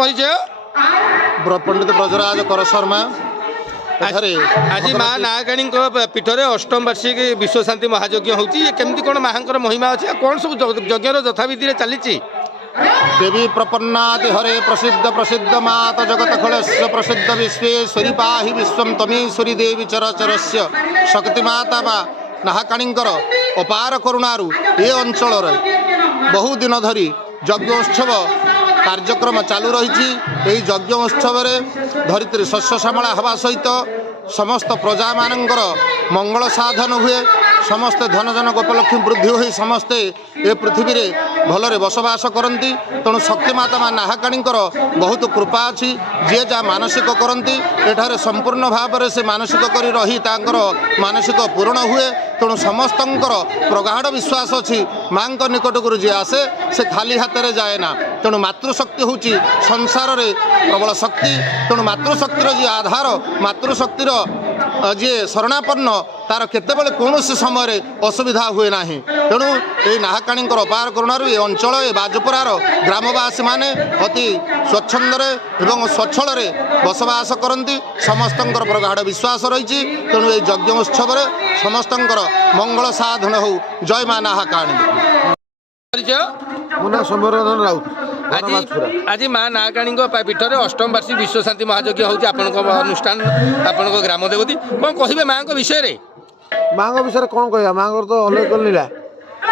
परिचय पंडित ब्रजराज कर शर्मा आज माँ नागाणी पीठ में अष्टम वार्षिक विश्व शांति महायज्ञ होमती कौन माँ महिमा अच्छे कौन सब यज्ञ यथाविधि चली देवी प्रपन्नाति हरे प्रसिद्ध प्रसिद्ध मात जगत खलस्य प्रसिद्ध विश्वेश्वरी पाहि विश्व तमेश्वरी देवी चरचरस्य शक्ति माता बा नाहाकाणींकर अपार करुणारू ये अंचल बहु दिन धरी यज्ञोत्सव कार्यक्रम चालू रही यज्ञोत्सव धरित्री शस्य श्यामला हवा सहित समस्त प्रजा मानकर मंगल साधन हुए समस्ते धनजन गोपलक्ष्मी वृद्धि हो समस्ते ए पृथ्वी रे भलरे बसवास करती तेणु शक्तिमाता माँ नाहाकाणींकर बहुत कृपा अच्छी जी जहाँ मानसिक करती एठारे संपूर्ण भाव में से मानसिक कर रही तांकर मानसिक पूरण हुए तेणु समस्त प्रगाढ़ विश्वास अच्छी माँ निकट को जी आसे से खाली हाथ में जाए ना तेणु मातृशक्ति हूँ संसार रे प्रबल शक्ति तेणु मातृशक्तिर जी आधार मातृशक्तिर जी शरणापन्न तार केतबेले कौन समय असुविधा हुए ना तेणु ये नाहाकाणी अपार करुणार ये अंचल ये बाजुपुरार ग्रामवासी माने अति स्वच्छंदरे एवं स्वच्छल बसवास करती समस्त प्रगाढ़ विश्वास रही तेणु ये यज्ञ उत्सव समस्त मंगल साधन हो जय माँ नाहाकाणी सौम्यरंजन राउत आज माँ नागाणी पीठ में अष्टम वार्षिक विश्व शांति महायज्ञ होती अनुष्ठान आपण ग्राम देवती कौन कहे माँ विषय माँ विषय कौन कह माँ तो अलग लीला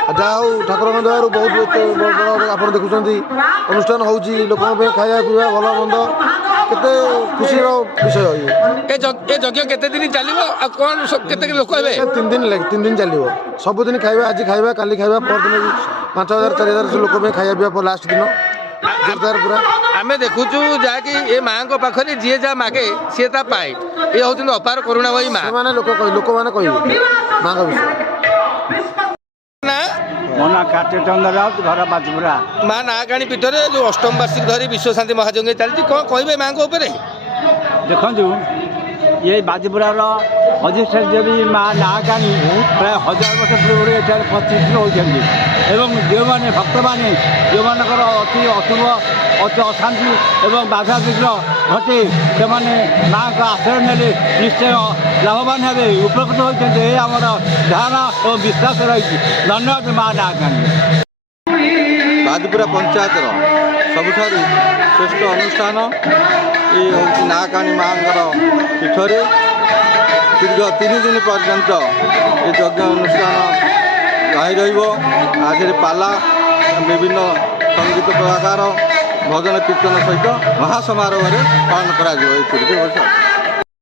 जहाँ ठाकुर दयार बहुत आप देखुं अनुष्ठान हो लोक खाया पीवा भल मंद केते खुशी विषय यज्ञ केते दिन चलो कौन केते लोक तीन दिन चलो सबुदिन खाଇବା आज खाଇବା काली खाଇବା परदिन भी 5000 4000 लोक खाया पीवा लास्ट दिन जोरदार पूरा आम देखुचु जहाँकि ये माँ पाखे जी जहाँ मागे सी पाए ये हूँ अपार करुणा भाई माँ लोक मैंने कहे माँ विषय घर बाजपुरा माँ नागाणी पीठ में जो अष्टम वार्षिक धरी विश्व शांति महायज्ञ चलती कौन कहे माँ देखु ये बाजपुरार अधिष्ठात्री देवी माँ नागाणी प्राय 1000 वर्ष पूर्व ये प्रतिष्ठित होती एवं जो मैंने भक्त मैंने जो मान अति अशुभ अति अशांति एवं बाधा विघ्न घटे से माँ का आश्रय ने निश्चय लाभवान हे उपकृत होती आम धारणा और विश्वास रही धन्यवाद माँ नागाणी बाजपुरा पंचायतर सबुठ श्रेष्ठ अनुष्ठान ये हूँ नागाणी माँ पीठ दीर्घ 3 दिन पर्यंत ये यज्ञ अनुष्ठान आज पाला विभिन्न संगीत प्रकार भजन कीर्तन सहित महासमारोह पालन कर